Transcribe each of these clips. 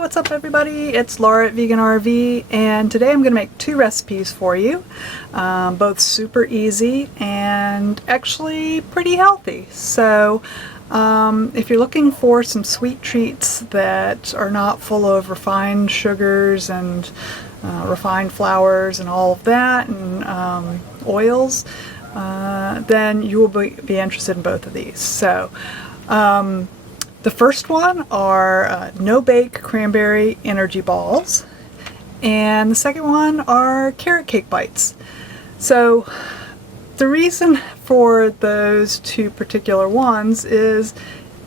what's up everybody? It's Laura at Vegan RV, and today I'm going to make two recipes for you, both super easy and actually pretty healthy. So if you're looking for some sweet treats that are not full of refined sugars and refined flours and all of that and oils, then you will be interested in both of these. So the first one are no-bake cranberry energy balls, and the second one are carrot cake bites. So the reason for those two particular ones is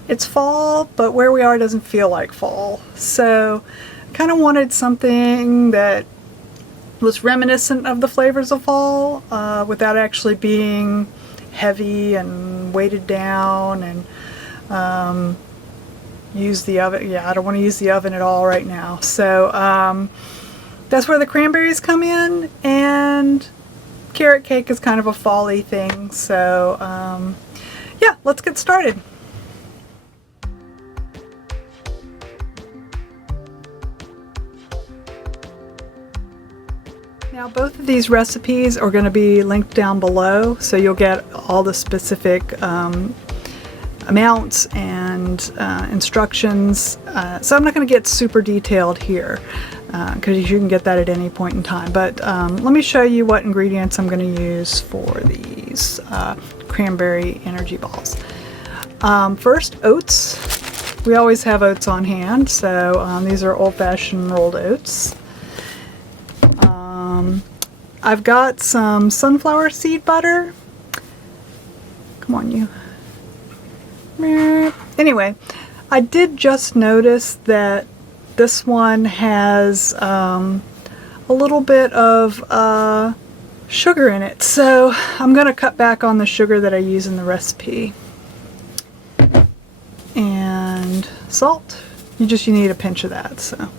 it's fall, but where we are doesn't feel like fall. So I kind of wanted something that was reminiscent of the flavors of fall without actually being heavy and weighted down and use the oven. Yeah, I don't want to use the oven at all right now. So that's where the cranberries come in, and carrot cake is kind of a fall-y thing. So yeah, let's get started. Now both of these recipes are going to be linked down below, so you'll get all the specific amounts and instructions. So I'm not going to get super detailed here because you can get that at any point in time. But let me show you what ingredients I'm going to use for these cranberry energy balls. First, oats. We always have oats on hand, so these are old-fashioned rolled oats. I've got some sunflower seed butter. Come on, you. Anyway, I did just notice that this one has a little bit of sugar in it, so I'm going to cut back on the sugar that I use in the recipe. And salt. You need a pinch of that. So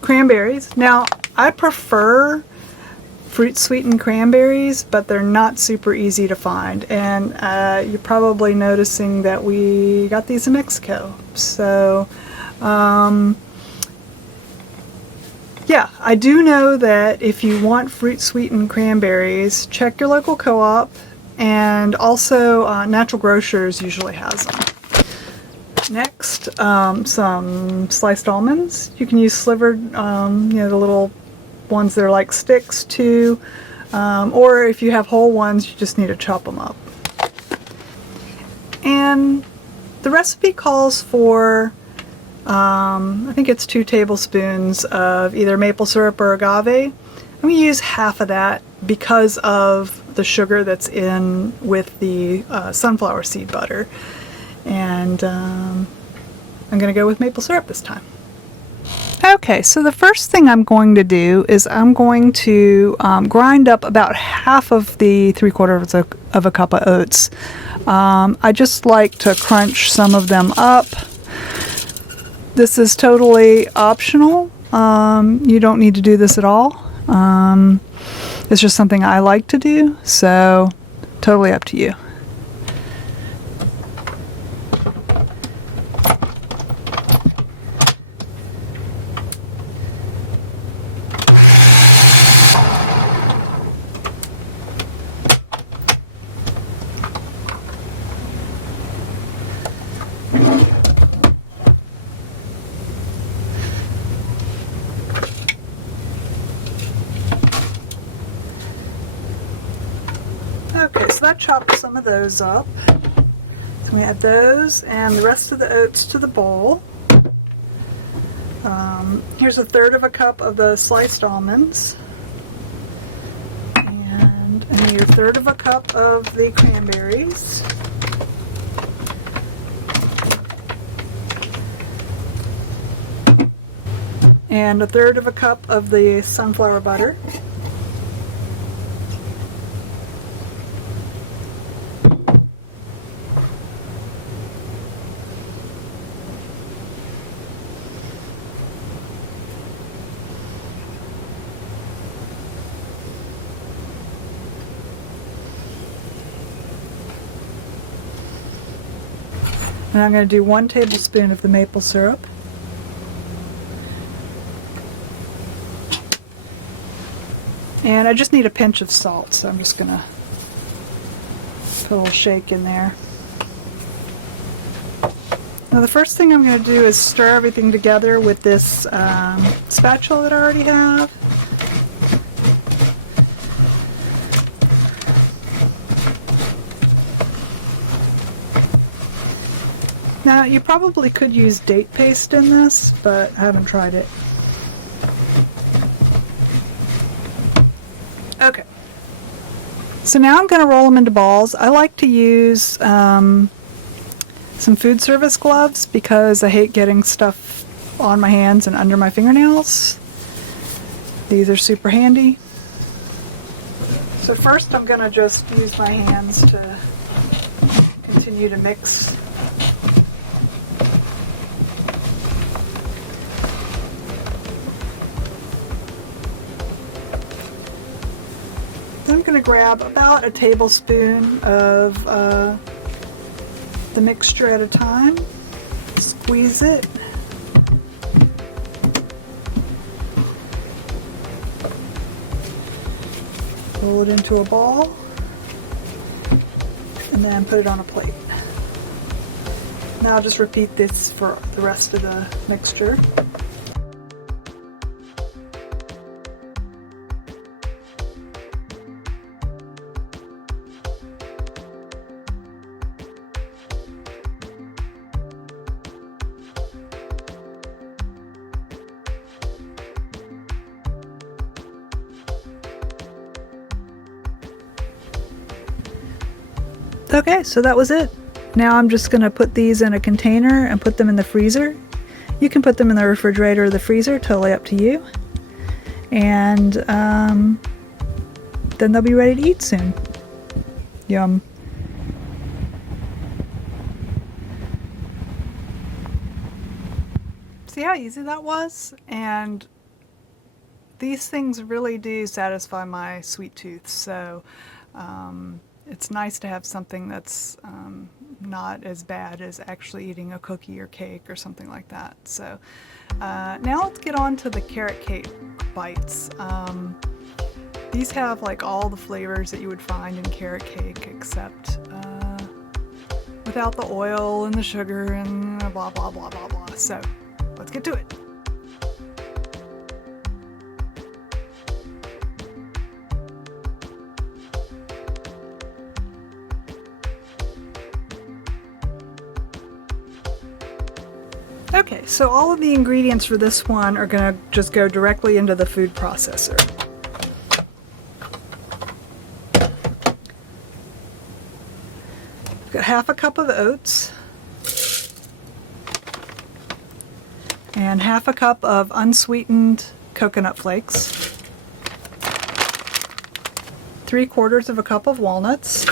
cranberries. Now I prefer fruit sweetened cranberries, but they're not super easy to find, and you're probably noticing that we got these in Mexico. So yeah, I do know that if you want fruit sweetened cranberries, check your local co-op, and also Natural Grocers usually has them. Next, some sliced almonds. You can use slivered, you know, the little ones that are like sticks too, or if you have whole ones, you just need to chop them up. And the recipe calls for I think it's 2 tablespoons of either maple syrup or agave. I'm going to use half of that because of the sugar that's in with the sunflower seed butter, and I'm going to go with maple syrup this time. Okay, so the first thing I'm going to do is I'm going to grind up about half of the 3/4 of a cup of oats. I just like to crunch some of them up. This is totally optional. You don't need to do this at all. It's just something I like to do, so totally up to you. Okay, so that chopped some of those up. So we add those and the rest of the oats to the bowl. Here's 1/3 of a cup of the sliced almonds. And I need 1/3 of a cup of the cranberries. And 1/3 of a cup of the sunflower butter. And I'm going to do 1 tablespoon of the maple syrup. And I just need a pinch of salt, so I'm just going to put a little shake in there. Now the first thing I'm going to do is stir everything together with this spatula that I already have. Now you probably could use date paste in this, but I haven't tried it. Okay. So now I'm going to roll them into balls. I like to use some food service gloves because I hate getting stuff on my hands and under my fingernails. These are super handy. So first I'm going to just use my hands to continue to mix. I'm going to grab about a tablespoon of the mixture at a time, squeeze it, roll it into a ball, and then put it on a plate. Now I'll just repeat this for the rest of the mixture. Okay, so that was it. Now I'm just going to put these in a container and put them in the freezer. You can put them in the refrigerator or the freezer, totally up to you. And then they'll be ready to eat soon. Yum. See how easy that was? And these things really do satisfy my sweet tooth, so it's nice to have something that's not as bad as actually eating a cookie or cake or something like that. So now let's get on to the carrot cake bites. These have like all the flavors that you would find in carrot cake, except without the oil and the sugar and blah blah blah blah blah. So let's get to it. Okay, so all of the ingredients for this one are going to just go directly into the food processor. I've got half a cup of oats and half a cup of unsweetened coconut flakes, 3/4 of a cup of walnuts,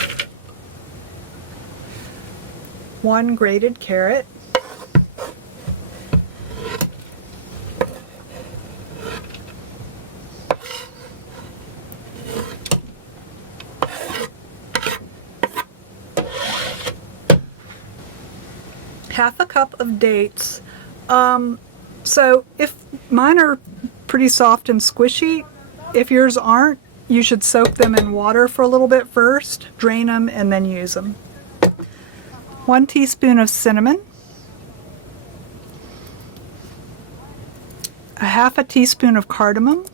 1 grated carrot, half a cup of dates. So if mine are pretty soft and squishy, if yours aren't, you should soak them in water for a little bit first, drain them, and then use them. 1 teaspoon of cinnamon, a half a teaspoon of cardamom,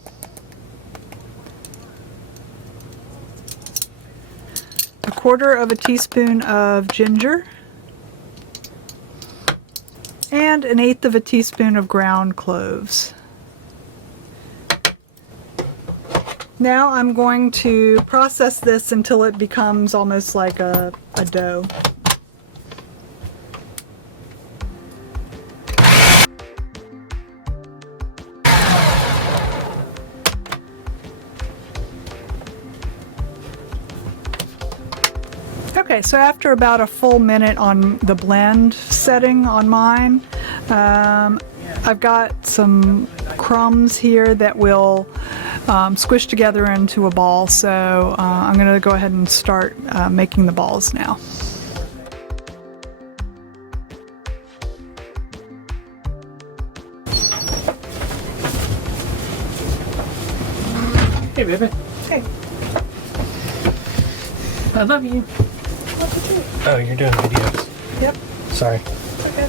a 1/4 of a teaspoon of ginger, and 1/8 of a teaspoon of ground cloves. Now I'm going to process this until it becomes almost like a dough. Okay, so after about a full minute on the blend setting on mine, I've got some crumbs here that will squish together into a ball, so I'm going to go ahead and start making the balls now. Hey baby. Okay. I love you. Love you too. Oh, you're doing videos. Yep. Sorry. Okay.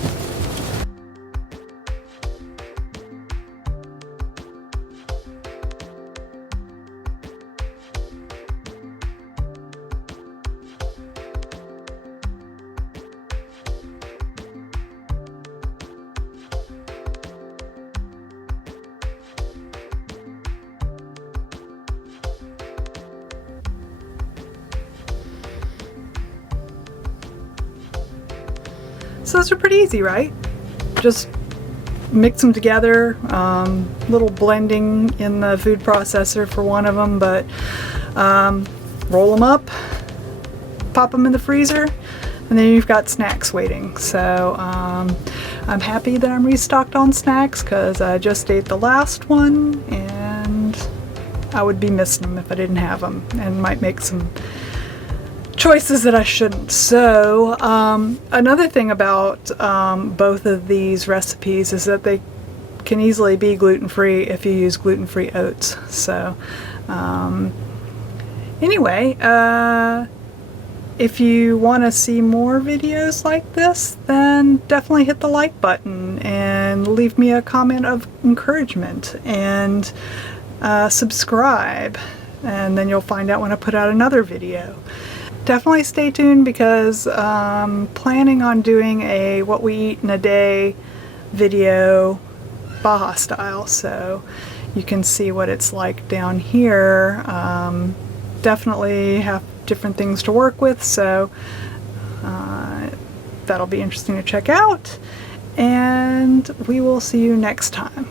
So those are pretty easy, right? Just mix them together, little blending in the food processor for one of them, but roll them up, pop them in the freezer, and then you've got snacks waiting. So I'm happy that I'm restocked on snacks because I just ate the last one and I would be missing them if I didn't have them, and might make some choices that I shouldn't. So another thing about both of these recipes is that they can easily be gluten-free if you use gluten-free oats. So anyway, if you want to see more videos like this, then definitely hit the like button and leave me a comment of encouragement, and subscribe, and then you'll find out when I put out another video. Definitely stay tuned because I'm planning on doing a what we eat in a day video, Baja style, so you can see what it's like down here. Definitely have different things to work with, so that'll be interesting to check out, and we will see you next time.